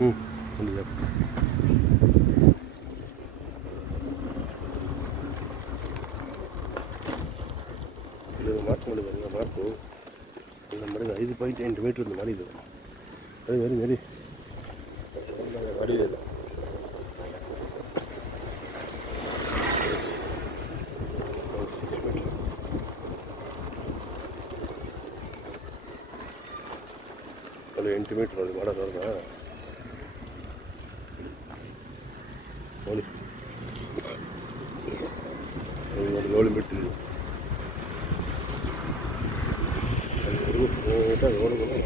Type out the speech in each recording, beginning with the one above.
ಹ್ಞೂ ಒಂದು ಮಾರ್ಕ್ ಮಾಡಿದ್ದಾರೆ ಮಾರ್ಕು ಎಲ್ಲ ಮಾಡಿದ 5.8 ಮೀಟ್ರ್ ಮಾಡಿದ್ದು ನಡಿ ಮಾಡಿಲ್ಲ ಅಲ್ಲಿ 8 ಮೀಟ್ರ್ ನೋಡಿ ಮಾಡೋದವ್ರನ್ನ ನೋಡಿ ಒಂದು 7 ಮೀಟ್ರ್ ಇದು ನೋಡ್ಬೋದು.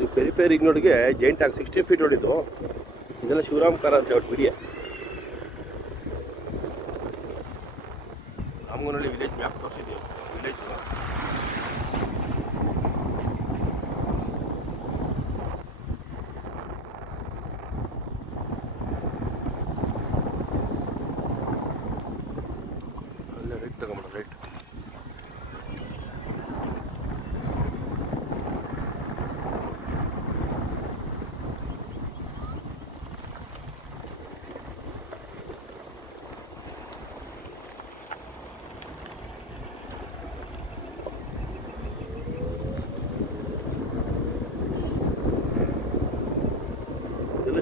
ಈ ಪೆರಿಪೇರಿಗೆ ನೋಡಿಗೆ ಜೈಂಟಾಗಿ 60 ಫೀಟ್ ಹೊಡಿದ್ದು ಇದೆಲ್ಲ ಶಿವರಾಮ್ ಕಾರ ಅಂತ ಹೇಳಿ ಬಿಡಿಯ ರಾಮಗನಹಳ್ಳಿ ವಿಲೇಜ್ ಮ್ಯಾಪ್ ತೋರಿಸಿದ್ದೀವಿ. ವಿಲೇಜ್ ಅಲ್ಲೇ ರೈಟ್ ತಗೊಂಬಿಡ ರೈಟ್.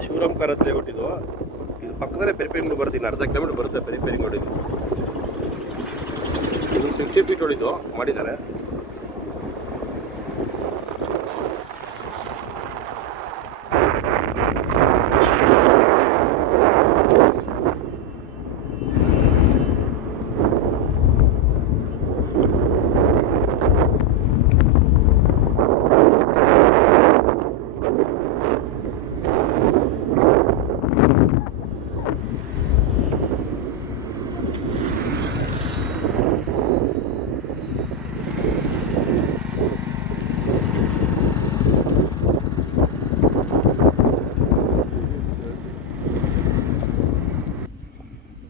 ಶಿವರಾಮ್ ಕಾರ್ ಹತ್ರ ಹೊಟ್ಟಿದ್ದು ಇದು ಪಕ್ಕದಲ್ಲೇ ಪೆರಿಪೇರಿಂಗ್ ಬರುತ್ತೆ. ಇನ್ನು ಅರ್ಧ ಕಿಲೋಮೀಟರ್ ಬರುತ್ತೆ ಪೆರಿಪೇರಿಂಗ್ ಹೊಡಿದ್ದು. ಇದು 60 ಫೀಟ್ ಹೊಡಿದ್ದು ಮಾಡಿದ್ದಾರೆ.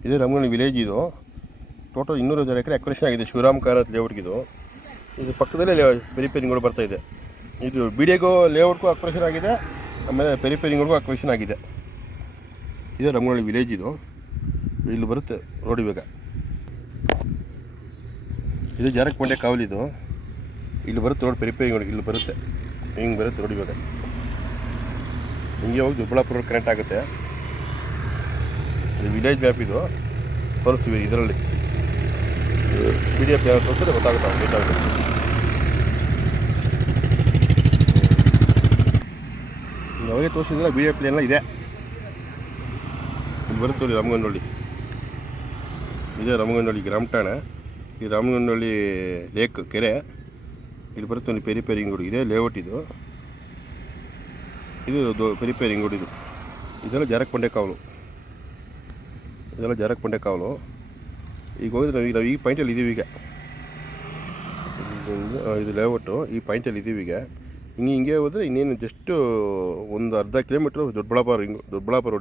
ಇದೇ ರಾಮಗನಹಳ್ಳಿ ವಿಲೇಜ್. ಇದು ಟೋಟಲ್ 250 ಎಕರೆ ಅಕ್ವಿರೇಷನ್ ಆಗಿದೆ ಶಿವರಾಮ್ ಕಾರತ್ ಲೇಔಟ್ಗಿದು. ಇದು ಪಕ್ಕದಲ್ಲೇ ಪೆರಿಪೇರಿಂಗ್ಗಳು ಬರ್ತಾಯಿದೆ. ಇದು ಬಿಡಿಗೋ ಲೇಔಟ್ಗೂ ಅಕ್ವಿರೇಷನ್ ಆಗಿದೆ, ಆಮೇಲೆ ಪೆರಿಪೇರಿಂಗ್ಗಳಿಗೂ ಅಕ್ವಿರೇಷನ್ ಆಗಿದೆ. ಇದೇ ರಾಮಗನಹಳ್ಳಿ ವಿಲೇಜ್. ಇದು ಇಲ್ಲಿ ಬರುತ್ತೆ ರೋಡ್. ಇವಾಗ ಇದು ಜಾರಕಮಂಡೆ ಕಾವಲಿದು. ಇಲ್ಲಿ ಬರುತ್ತೆ ರೋಡ್ ಪೆರಿಪೇರಿಂಗ್ಗಳು ಇಲ್ಲಿ ಬರುತ್ತೆ. ಹಿಂಗೆ ಬರುತ್ತೆ ರೋಡ್. ಇವಾಗ ಹಿಂಗೆ ಹೋಗಿ ದೊಡ್ಡಬಳ್ಳಾಪುರ ರೋಡ್ ಕನೆಕ್ಟ್ ಆಗುತ್ತೆ. ಇದು ವಿಲೇಜ್ ಮ್ಯಾಪ್. ಇದು ತೋರಿಸ್ತೀವಿ ಇದರಲ್ಲಿ PDF ತೋರಿಸಿದ್ರೆ ಗೊತ್ತಾಗುತ್ತೆ ನೀಟಾಗುತ್ತೆ. ಯಾವಾಗ ತೋರಿಸಿದ್ರೆ PDF ಎಲ್ಲ ಇದೆ. ಇಲ್ಲಿ ಬರುತ್ತೆ ರಾಮಗನಹಳ್ಳಿ. ಇದೇ ರಾಮಗನಹಳ್ಳಿ ಗ್ರಾಮ ಠಾಣೆ. ಈ ರಾಮಗನಹಳ್ಳಿ ಲೇಕ್ ಕೆರೆ ಇಲ್ಲಿ ಬರುತ್ತೆ ಒಂದು ಪೆರಿಪೇರಿಂಗ್ ರೋಡ್. ಇದೇ ಲೇಔಟ್. ಇದು ಪೆರಿಪೇರಿಂಗ್ ರೋಡ್. ಇದೆಲ್ಲ ಜಾರಕಮಂಡೆ ಕಾವಲು. ಇದೆಲ್ಲ ಜಾರಕಮಂಡೆ ಕಾವಲು. ಈಗ ಹೋಗಿದ್ರೆ ನಾವು ಈ ಪಾಯಿಂಟಲ್ಲಿ ಇದ್ದೀವಿ. ಈಗ ಇದು ಲೇಔಟು ಈ ಪಾಯಿಂಟಲ್ಲಿ ಇದ್ದೀವಿ. ಈಗ ಹಿಂಗೆ ಹೋದರೆ ಇನ್ನೇನು ಜಸ್ಟು ಒಂದು ಅರ್ಧ ಕಿಲೋಮೀಟ್ರ್ ದೊಡ್ಡಬಳ್ಳಾಪುರ ರೋಡ್. ಇದು ದೊಡ್ಡಬಳ್ಳಾಪುರ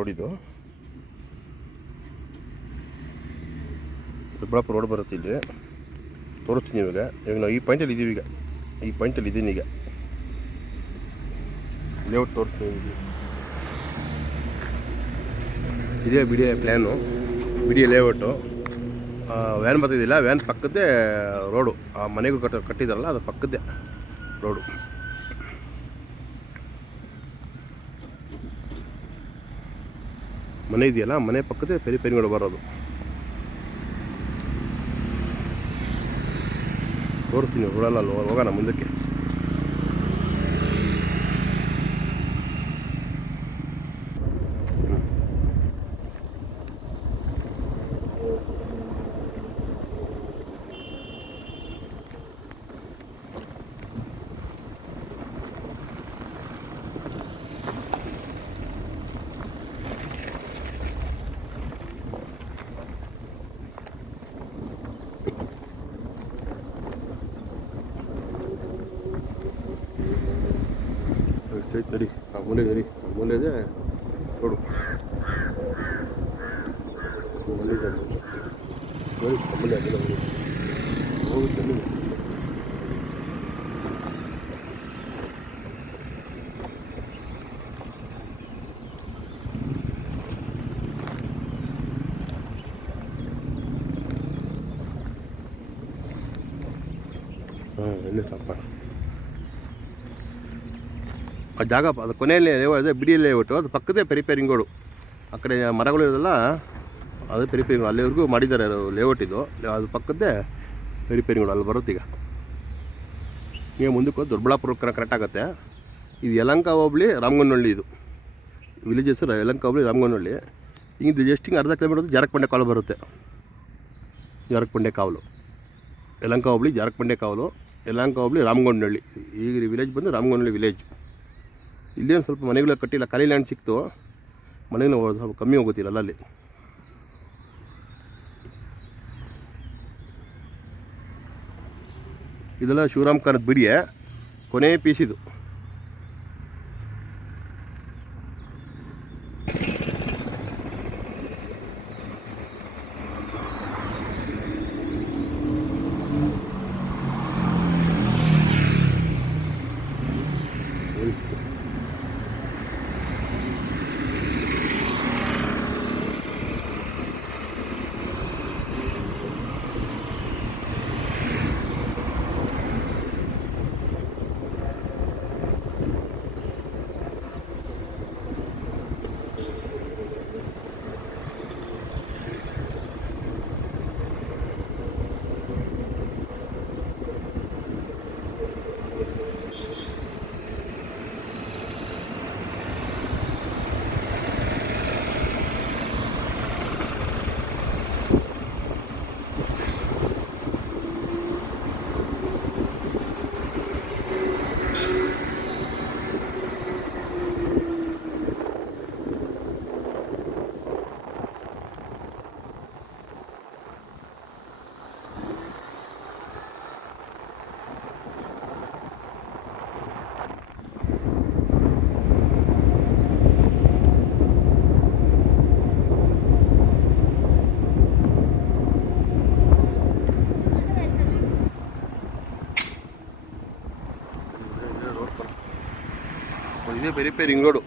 ರೋಡ್. ಇದು ದೊಡ್ಡಬಳ್ಳಾಪುರ ರೋಡ್ ಬರುತ್ತೆ. ಇಲ್ಲಿ ತೋರಿಸ್ತೀನಿ ಇವಾಗ ನಾವು ಈ ಪಾಯಿಂಟಲ್ಲಿ ಇದ್ದೀವಿ. ಈಗ ಈ ಪಾಯಿಂಟಲ್ಲಿ ಇದ್ದೀನಿ. ಈಗ ಲೇಔಟ್ ತೋರಿಸ್ತೀನಿ. ಇದೇ ಬಿಡಿಯ ಪ್ಲ್ಯಾನು, ಬಿಡಿಯ ಲೇಔಟು. ವ್ಯಾನ್ ಬರ್ತಿದ್ದಿಲ್ಲ, ವ್ಯಾನ್ ಪಕ್ಕದ್ದೇ ರೋಡು. ಆ ಮನೆಗೂ ಕಟ್ಟಿದಾರಲ್ಲ ಅದು ಪಕ್ಕದ್ದೇ ರೋಡು. ಮನೆ ಇದೆಯಲ್ಲ, ಮನೆ ಪಕ್ಕದೇ ಪೆರಿಪೇರಿಂಗ್ಗಳು ಬರೋದು. ತೋರಿಸ್ತೀನಿ ರೋಡಲ್ಲ ಹೋಗೋಣ ಮುಂದಕ್ಕೆ. ನಡಿ ಆ ಮೂಲೆ ನಡಿ, ಆ ಮೂಲೆ ಇದೆ ನೋಡು. ವಿಲೇಜ್ ಅಂತ ನೋಡಿ ಕಮ್ಮಿ ಆಗಿಲ್ಲ ಹೋಗುತ್ತೆ ಎಲ್ಲಿ ತಪ್ಪ ಆ ಜಾಗ ಅದು ಕೊನೆಯಲ್ಲಿ ಅದೇ ಬಿಡಿಯಲ್ಲೇ ಲೇಔಟು ಅದು ಪಕ್ಕದೇ ಪೆರಿಪೇರಿಂಗ್ ರೋಡು ಆ ಕಡೆ ಮರಗಳು ಇರೋದಲ್ಲ ಅದೇ ಪೆರಿಪೇರಿಂಗ್ ಅಲ್ಲಿವರೆಗೂ ಮಾಡಿದ್ದಾರೆ ಲೇಔಟ್ ಇದು ಅದು ಪಕ್ಕದ್ದೇ ಪೆರಿಪೇರಿಂಗ್ ರೋಡ್ ಅಲ್ಲಿ ಬರುತ್ತೆ ಈಗ ಮುಂದಕ್ಕೆ ಹೋಗಿ ದೊಡ್ಡಬಳ್ಳಾಪುರ ಕರೆಕ್ಟ್ ಆಗುತ್ತೆ ಇದು ಯಲಹಂಕ ಹೋಬಳಿ ರಾಮಗನಹಳ್ಳಿ ಇದು ವಿಲೇಜ್ ಹೆಸರು ಯಲಹಂಕ ಹೋಬಳಿ ರಾಮಗನಹಳ್ಳಿ ಹಿಂಗೆ ಜಸ್ಟ್ ಹಿಂಗೆ ಅರ್ಧ ಕಿಲೋಮೀಟರ್ ಜಾರಕಬಂಡೆ ಕಾವಲು ಬರುತ್ತೆ ಜಾರಕಬಂಡೆ ಕಾವಲು ಯಲಹಂಕ ಹೋಬಳಿ ಜಾರಕಬಂಡೆ ಕಾವಲು ಯಲಹಂಕ ಹೋಬಳಿ ರಾಮಗನಹಳ್ಳಿ ಈಗ ವಿಲೇಜ್ ಬಂದು ರಾಮಗನಹಳ್ಳಿ ವಿಲೇಜ್ ಇಲ್ಲೇನು ಸ್ವಲ್ಪ ಮನೆಗಳು ಕಟ್ಟಿಲ್ಲ ಖಾಲಿ ಲ್ಯಾಂಡ್ ಸಿಕ್ತು ಮನೆಗೂ ಸ್ವಲ್ಪ ಕಮ್ಮಿ ಹೋಗುತ್ತಿಲ್ಲ ಅಲ್ಲಿ ಇದೆಲ್ಲ ಶಿವರಾಮ್ ಕಾರದ ಬಿಡಿಯೇ ಕೊನೆ ಪೀಸ್ ಇದು ಇದೇ ಪೆರಿಪೇರಿಂಗ್ ರೋಡು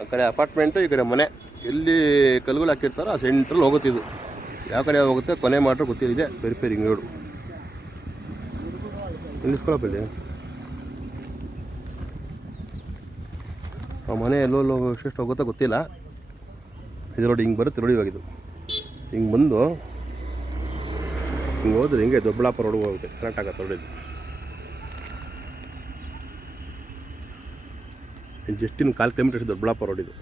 ಆ ಕಡೆ ಅಪಾರ್ಟ್ಮೆಂಟು ಈ ಕಡೆ ಮನೆ ಎಲ್ಲಿ ಕಲ್ಲುಗಳು ಹಾಕಿರ್ತಾರೋ ಆ ಸೆಂಟ್ರಲ್ಲಿ ಹೋಗುತ್ತಿದ್ದು ಯಾವ ಕಡೆ ಹೋಗುತ್ತೆ ಕೊನೆ ಮಾತ್ರ ಗೊತ್ತಿಲ್ಲ ಇದೆ ಪೆರಿಪೇರಿಂಗ್ ರೋಡು ನಿಲ್ಲಿಸ್ಕೊಳಪ್ಪ ಇಲ್ಲಿ ಆ ಮನೆ ಎಲ್ಲೋ ಎಷ್ಟು ಹೋಗುತ್ತೋ ಗೊತ್ತಿಲ್ಲ ಇದು ನೋಡಿ ಹಿಂಗೆ ಬರುತ್ತೆ ನೋಡಿ ಇವಾಗಿದು ಹಿಂಗೆ ಬಂದು ಹಿಂಗೆ ಹೋದ್ರೆ ಹಿಂಗೆ ದೊಡ್ಡಬಳ್ಳಾಪುರ ರೋಡ್ ಹೋಗುತ್ತೆ ಕರೆಕ್ಟ್ ಆಗತ್ತೆ ನೋಡಿ ಜಸ್ಟ್ ಇನ್ನು 4 ಕಿಲೋಮೀಟರ್ ದೊಡ್ಡಬಳ್ಳಾಪುರ ರೋಡ್ ಇದು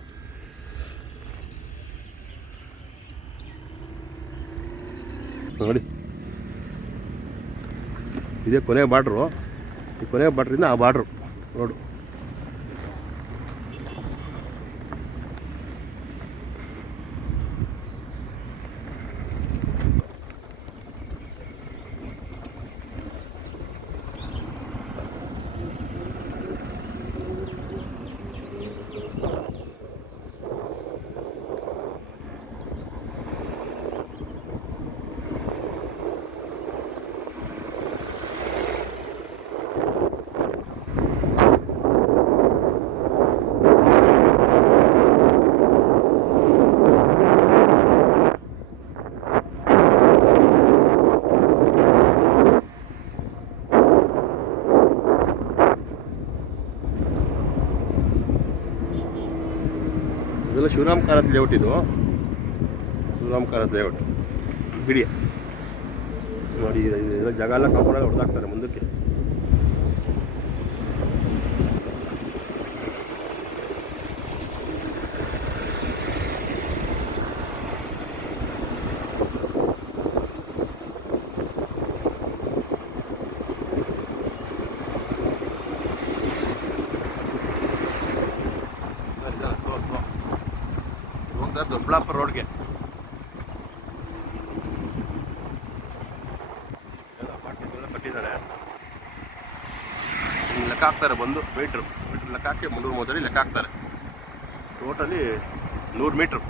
ನೋಡಿ ಇದೇ ಕೊನೆ ಬಾರ್ಡ್ರು ಈ ಕೊನೆ ಬಾರ್ಡ್ರಿಂದ ಆ ಬಾರ್ಡ್ರು ರೋಡು ಇದೆಲ್ಲ ಶಿವರಾಮ್ ಕಾರತ್ ಲೇಔಟ್ ಇದು ಶಿವರಾಮ್ ಕಾರತ್ ಲೇಔಟ್ ಬಿಡಿ ನೋಡಿ ಇದೆಲ್ಲ ಜಾಗ ಎಲ್ಲ ಕಾಂಪೌಂಡಲ್ಲಿ ಹೊಡೆದಾಕ್ತಾರೆ ಮುಂದಕ್ಕೆ ದೊಡ್ಡಬಳ್ಳಾಪುರ ರೋಡ್ಗೆ ಅಪಾರ್ಟ್ಮೆಂಟ್ ಕಟ್ಟಿದ್ದಾರೆ ಲೆಕ್ಕ ಹಾಕ್ತಾರೆ ಬಂದು ಮೀಟ್ರ್ ಲೆಕ್ಕ ಹಾಕಿ 330 ಲೆಕ್ಕ ಹಾಕ್ತಾರೆ ಟೋಟಲಿ 100 ಮೀಟ್ರು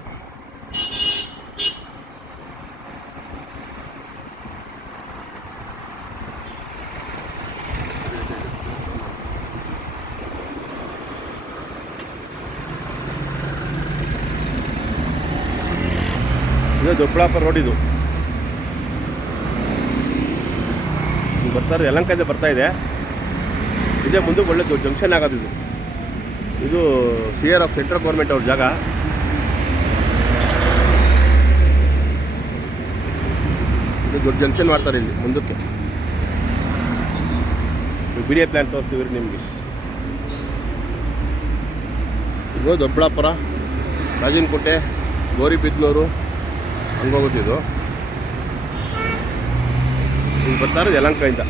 ಇದು ದೊಡ್ಡಬಳ್ಳಾಪುರ ರೋಡ್ ಇದು ಬರ್ತಾ ಇರೋದು ಯಲಹಂಕದಿಂದ ಬರ್ತಾ ಇದೆ. ಇದೇ ಮುಂದೆ ಒಳ್ಳೆ ಜಂಕ್ಷನ್ ಆಗೋದು ಇದು. ಇದು CR ಆಫ್ ಸೆಂಟ್ರಲ್ ಗೌರ್ಮೆಂಟ್ ಅವ್ರ ಜಾಗ. ಇದು ದೊಡ್ಡ ಜಂಕ್ಷನ್ ಮಾಡ್ತಾರೆ ಇಲ್ಲಿ ಮುಂದಕ್ಕೆ. BDA ಪ್ಲ್ಯಾನ್ ತೋರಿಸ್ತೀವಿ ನಿಮಗೆ. ಇದು ದೊಡ್ಡಬಳ್ಳಾಪುರ, ರಾಜನಕೋಟೆ, ಗೌರಿಬಿದನೂರು ಹಂಗೋಗುತ್ತಿದ್ದು. ಈಗ ಬರ್ತಾ ಇರೋದು ಯಲಹಂಕದಿಂದ.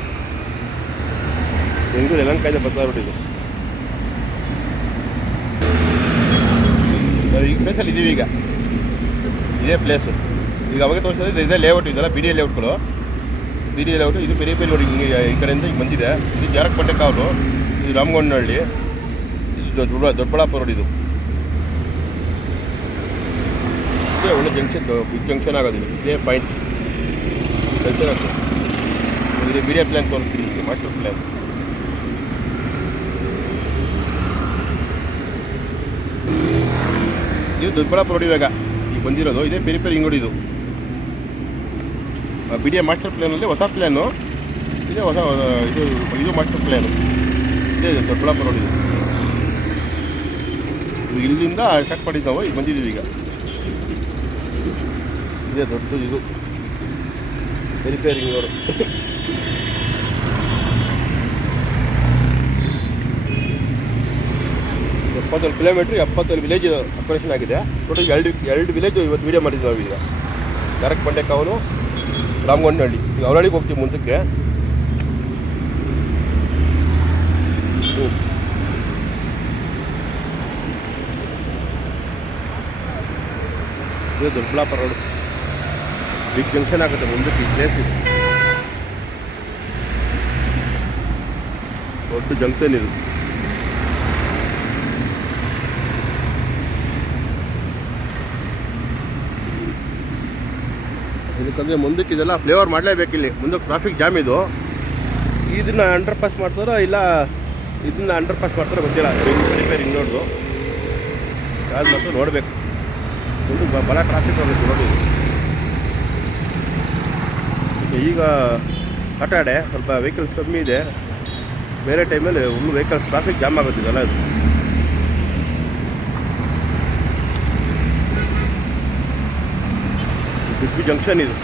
ಬೆಂಗಳೂರು ಯಲಹಂಕದಿಂದ ಬರ್ತಾ ಇರೋದು. ಈಗ ಪ್ಲೇಸಲ್ಲಿ ಇದ್ದೀವಿ. ಈಗ ಇದೇ ಪ್ಲೇಸು. ಈಗ ಅವಾಗ ತೋರಿಸಿದ್ರೆ ಇದೇ ಲೇಔಟ್ ಇದೆಲ್ಲ BDA ಲೇಔಟ್ಗಳು. BDA ಲೇಔಟು ಇದು ಪೆರಿಯ ನೋಡಿ ಹಿಂಗೆ ಈ ಕಡೆಯಿಂದ ಈಗ ಬಂದಿದೆ. ಇದು ಜಾರಕಪಟ್ಟೆ ಕಾವಲು, ಇದು ರಾಮಗೊಂಡನಹಳ್ಳಿ, ಇದು ದೊಡ್ಡಬಳ್ಳಾಪುರ ರೋಡ್. ಇದು ಇದೇ ಒಳ್ಳೆ ಜಂಕ್ಷನ್, ಬಿಗ್ ಜಂಕ್ಷನ್ ಆಗೋದಿಲ್ಲ. ಇದೇ ಪಾಯಿಂಟ್ ಜಂಕ್ಷನ್ ಆಗ್ತದೆ. ಇದು BDA ಪ್ಲ್ಯಾನ್ ತೋರಿಸ್ತೀನಿ ನಿಮಗೆ, ಮಾಸ್ಟರ್ ಪ್ಲ್ಯಾನ್. ಇದು ದೊಡ್ಡಬಳ್ಳಾಪುರ ರೋಡ್ ಇವಾಗ ಈಗ ಬಂದಿರೋದು. ಇದೇ ಪೆರಿಪೆರಿ ಹಿಂಗ್ ಇದು BDA ಮಾಸ್ಟರ್ ಪ್ಲ್ಯಾನಲ್ಲಿ ಹೊಸ ಪ್ಲ್ಯಾನು. ಇದೇ ಹೊಸ ಇದು ಮಾಸ್ಟರ್ ಪ್ಲ್ಯಾನು. ಇದೇ ದೊಡ್ಡಬಳ್ಳಾಪುರ ರೋಡ್ ಇದು. ಇಲ್ಲಿಂದ ಸ್ಟಾರ್ಟ್ ಮಾಡಿದ್ದು ನಾವು, ಈಗ ಬಂದಿದ್ದೀವಿ. ಈಗ ಇದೇ ದೊಡ್ಡದು ಇದು ಪೆರಿಪೆರಿ ಹಿಂಗ್ ರೋಡ್. 71 ಕಿಲೋಮೀಟ್ರ್, 71 ವಿಲೇಜ್ ಆಪರೇಷನ್ ಆಗಿದೆ. ಟೋಟಲ್ ಎರಡು ವಿಲೇಜ್ ಇವತ್ತು ವೀಡಿಯೋ ಮಾಡಿದ್ವಿ ನಾವು. ಈಗ ಜಾರಕಪಟ್ಟೆ ಕಾವಲು, ರಾಮಗೊಂಡನಹಳ್ಳಿ. ಈಗ ಅವರಹಳ್ಳಿಗೆ ಹೋಗ್ತೀವಿ ಮುಂದಕ್ಕೆ. ಇದು ದೊಡ್ಡಬಳ್ಳಾಪುರ ರೋಡ್, ಬಿಗ್ ಜಂಕ್ಷನ್ ಆಗುತ್ತೆ ಮುಂದಕ್ಕೆ. ಈ ಪ್ಲೇಸ್ ಇದು ದೊಡ್ಡ ಜಂಕ್ಷನ್ ಇದು. ಇದಕ್ಕಂದರೆ ಮುಂದಕ್ಕೆ ಇದೆಲ್ಲ ಫ್ಲೇವರ್ ಮಾಡಲೇಬೇಕಿಲ್ಲಿ. ಮುಂದಕ್ಕೆ ಟ್ರಾಫಿಕ್ ಜಾಮ್ ಇದು. ಇದನ್ನು ಅಂಡರ್ ಪಾಸ್ ಮಾಡ್ತಾರೋ ಇಲ್ಲ ಇದನ್ನು ಅಂಡರ್ ಪಾಸ್ ಮಾಡ್ತಾರೋ ಗೊತ್ತಿಲ್ಲ. ರಿಪೇರಿಂಗ್ ನೋಡ್ದು ಯಾವ್ದು ಮಾತ್ರ ನೋಡಬೇಕು. ಮುಂದೆ ಬಲ ಟ್ರಾಫಿಕ್ ಆಗುತ್ತೆ ನೋಡಿ. ಈಗ ಸಾಟರ್ಡೆ ಸ್ವಲ್ಪ ವೆಹಿಕಲ್ಸ್ ಕಮ್ಮಿ ಇದೆ. ಬೇರೆ ಟೈಮಲ್ಲಿ ಫುಲ್ ವೆಹಿಕಲ್ಸ್ ಟ್ರಾಫಿಕ್ ಜಾಮ್ ಆಗುತ್ತಿದೆಲ್ಲ. ಇದು ಬಿಗ್ ಜಂಕ್ಷನ್ ಇದು.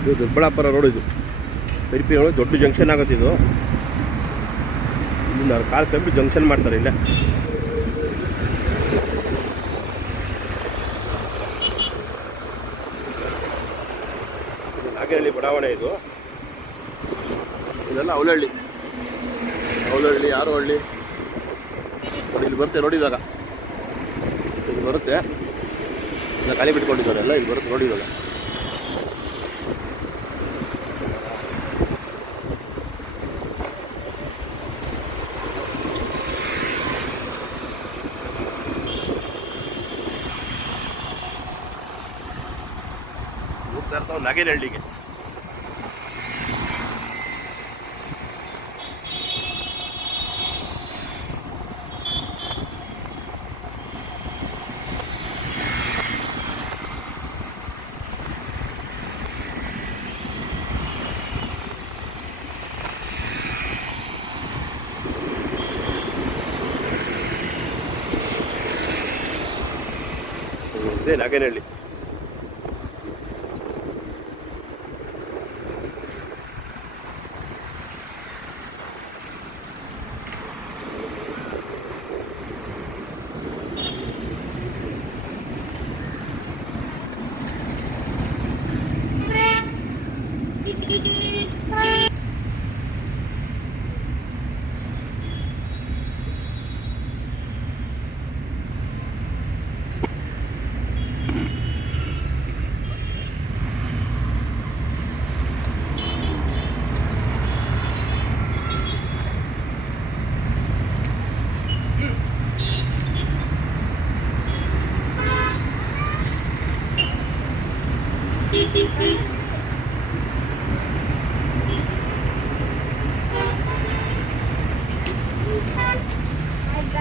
ಇದು ದೊಡ್ಡಬಳ್ಳಾಪುರ ರೋಡ್. ಇದು ಪೆರಿಪೆರಿ ರೋಡ್ ದೊಡ್ಡ ಜಂಕ್ಷನ್ ಆಗುತ್ತೆ. ಇದು ಇಲ್ಲಿ ಕಾಲು ಕಂಬಿ ಜಂಕ್ಷನ್ ಮಾಡ್ತಾರೆ. ಇಲ್ಲ ನಾಗೇನಹಳ್ಳಿ ಬಡಾವಣೆ ಇದು. ಇದೆಲ್ಲ ಅವಲಹಳ್ಳಿ, ಯಾರೋಹಳ್ಳಿ ನೋಡಿ. ಇಲ್ಲಿ ಬರುತ್ತೆ ನೋಡಿ. ಇವಾಗ ಇಲ್ಲಿ ಬರುತ್ತೆ. ಇಲ್ಲ ಖಾಲಿ ಬಿಟ್ಕೊಂಡಿದ್ದಾರೆ ಎಲ್ಲ. ಇಲ್ಲಿ ಬರುತ್ತೆ ನೋಡಿ. ಇವಾಗ ಹೋಗ್ತಾ ಇರ್ತಾವೆ ನಾಗೇನಹಳ್ಳಿಗೆ. ಇದೇ ನಾಗೇನಹಳ್ಳಿ. ಅಂತ